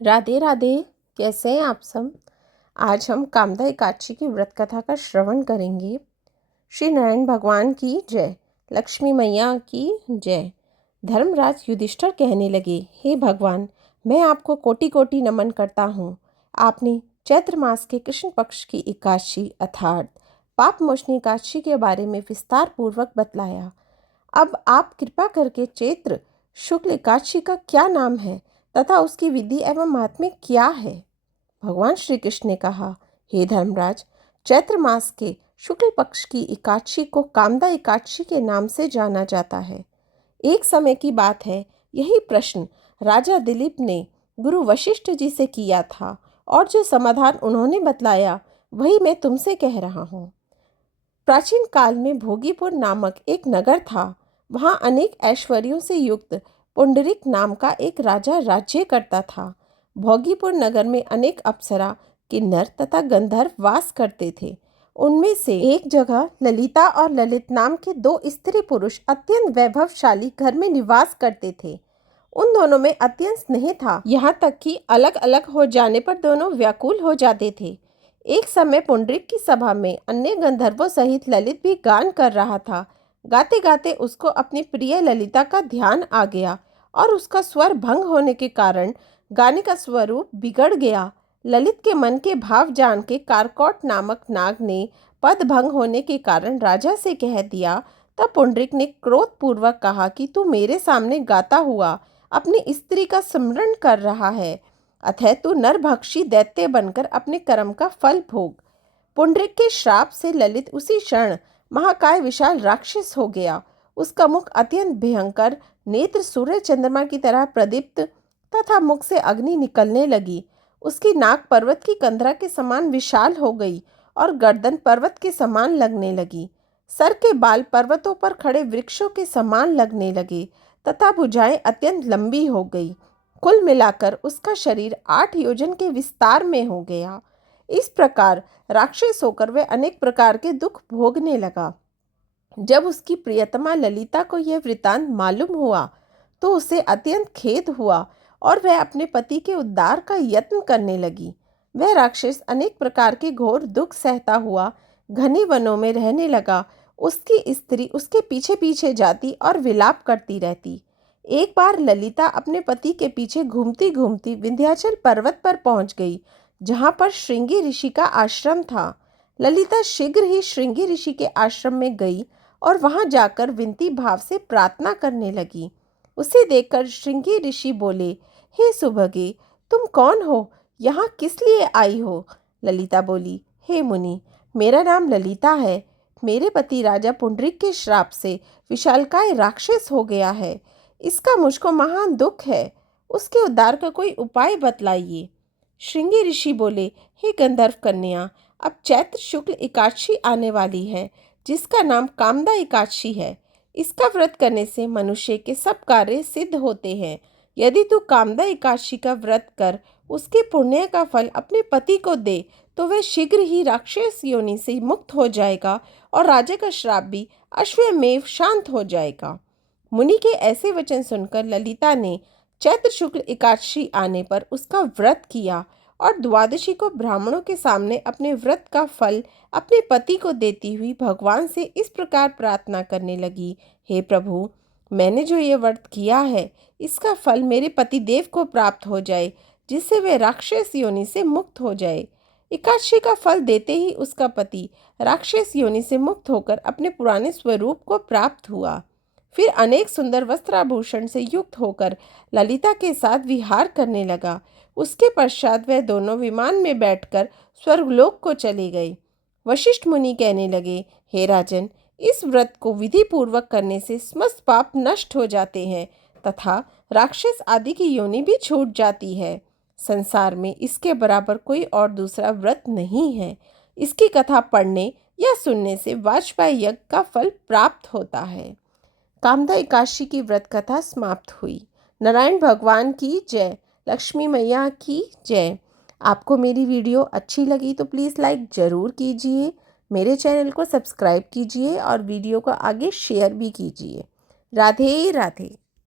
राधे राधे। कैसे हैं आप सब। आज हम कामदा एकादशी की व्रत कथा का श्रवण करेंगे। श्री नारायण भगवान की जय, लक्ष्मी मैया की जय। धर्मराज युधिष्ठिर कहने लगे, हे भगवान, मैं आपको कोटि कोटि नमन करता हूँ। आपने चैत्र मास के कृष्ण पक्ष की एकादशी अर्थात पाप मोचनी एकादशी के बारे में विस्तार पूर्वक बतलाया। अब आप कृपा करके चैत्र शुक्ल एकादशी का क्या नाम है तथा उसकी विधि एवं महात्म्य क्या है। भगवान श्री कृष्ण ने कहा, हे धर्मराज, चैत्र मास के शुक्ल पक्ष की एकादशी को कामदा एकादशी के नाम से जाना जाता है। एक समय की बात है, यही प्रश्न राजा दिलीप ने गुरु वशिष्ठ जी से किया था और जो समाधान उन्होंने बतलाया वही मैं तुमसे कह रहा हूँ। प्राचीन काल में भोगीपुर नामक एक नगर था। वहाँ अनेक ऐश्वर्यों से युक्त पुंडरीक नाम का एक राजा राज्य करता था। भोगीपुर नगर में अनेक अप्सरा, किन्नर तथा गंधर्व वास करते थे। उनमें से एक जगह ललिता और ललित नाम के दो स्त्री पुरुष अत्यंत वैभवशाली घर में निवास करते थे। उन दोनों में अत्यंत स्नेह था, यहाँ तक कि अलग अलग हो जाने पर दोनों व्याकुल हो जाते थे। एक समय पुंडरीक की सभा में अन्य गंधर्वों सहित ललित भी गान कर रहा था। गाते गाते उसको अपनी प्रिय ललिता का ध्यान आ गया और उसका स्वर भंग होने के कारण गाने का स्वरूप बिगड़ गया। ललित के मन के भाव जान के कारकोट नामक नाग ने पद भंग होने के कारण राजा से कह दिया। तब पुंडरीक ने क्रोध पूर्वक कहा कि तू मेरे सामने गाता हुआ अपनी स्त्री का स्मरण कर रहा है, अतः तू नरभक्षी दैत्य बनकर अपने कर्म का फल भोग। पुंडरीक के श्राप से ललित उसी क्षण महाकाय विशाल राक्षस हो गया। उसका मुख अत्यंत भयंकर, नेत्र सूर्य चंद्रमा की तरह प्रदीप्त तथा मुख से अग्नि निकलने लगी। उसकी नाक पर्वत की कंधरा के समान विशाल हो गई और गर्दन पर्वत के समान लगने लगी। सर के बाल पर्वतों पर खड़े वृक्षों के समान लगने लगे तथा भुजाएं अत्यंत लंबी हो गई। कुल मिलाकर उसका शरीर 8 योजन के विस्तार में हो गया। इस प्रकार राक्षस होकर वह अनेक प्रकार के दुख भोगने लगा। जब उसकी प्रियतमा ललिता को यह वृतांत मालूम हुआ तो उसे अत्यंत खेद हुआ और वह अपने पति के उद्धार का यत्न करने लगी। वह राक्षस अनेक प्रकार के घोर दुख सहता हुआ घने वनों में रहने लगा। उसकी स्त्री उसके पीछे पीछे जाती और विलाप करती रहती। एक बार ललिता अपने पति के पीछे घूमती घूमती विंध्याचल पर्वत पर पहुंच गई, जहां पर श्रृंगी ऋषि का आश्रम था। ललिता शीघ्र ही श्रृंगी ऋषि के आश्रम में गई और वहां जाकर विनती भाव से प्रार्थना करने लगी। उसे देखकर श्रृंगी ऋषि बोले, हे सुभगे, तुम कौन हो, यहाँ किस लिए आई हो। ललिता बोली, हे मुनि, मेरा नाम ललिता है। मेरे पति राजा पुंडरीक के श्राप से विशालकाय राक्षस हो गया है। इसका मुझको महान दुख है। उसके उद्धार का कोई उपाय बतलाइए। श्रृंगी ऋषि बोले, हे गंधर्व कन्या, अब चैत्र शुक्ल एकादशी आने वाली है, जिसका नाम कामदा एकादशी है। इसका व्रत करने से मनुष्य के सब कार्य सिद्ध होते हैं। यदि तू कामदा एकादशी का व्रत कर उसके पुण्य का फल अपने पति को दे तो वह शीघ्र ही राक्षस योनि से मुक्त हो जाएगा और राजा का श्राप भी अश्वमेव शांत हो जाएगा। मुनि के ऐसे वचन सुनकर ललिता ने चैत्र शुक्ल एकादशी आने पर उसका व्रत किया और द्वादशी को ब्राह्मणों के सामने अपने व्रत का फल अपने पति को देती हुई भगवान से इस प्रकार प्रार्थना करने लगी, हे प्रभु, मैंने जो ये व्रत किया है इसका फल मेरे पति देव को प्राप्त हो जाए, जिससे वे राक्षस योनि से मुक्त हो जाए। एकादशी का फल देते ही उसका पति राक्षस योनि से मुक्त होकर अपने पुराने स्वरूप को प्राप्त हुआ। फिर अनेक सुंदर वस्त्राभूषण से युक्त होकर ललिता के साथ विहार करने लगा। उसके पश्चात वह दोनों विमान में बैठकर स्वर्गलोक को चले गए। वशिष्ठ मुनि कहने लगे, हे राजन, इस व्रत को विधि पूर्वक करने से समस्त पाप नष्ट हो जाते हैं तथा राक्षस आदि की योनि भी छूट जाती है। संसार में इसके बराबर कोई और दूसरा व्रत नहीं है। इसकी कथा पढ़ने या सुनने से वाजपेयी यज्ञ का फल प्राप्त होता है। कामदा एकादशी की व्रत कथा समाप्त हुई। नारायण भगवान की जय, लक्ष्मी मैया की जय। आपको मेरी वीडियो अच्छी लगी तो प्लीज़ लाइक ज़रूर कीजिए, मेरे चैनल को सब्सक्राइब कीजिए और वीडियो को आगे शेयर भी कीजिए। राधे राधे।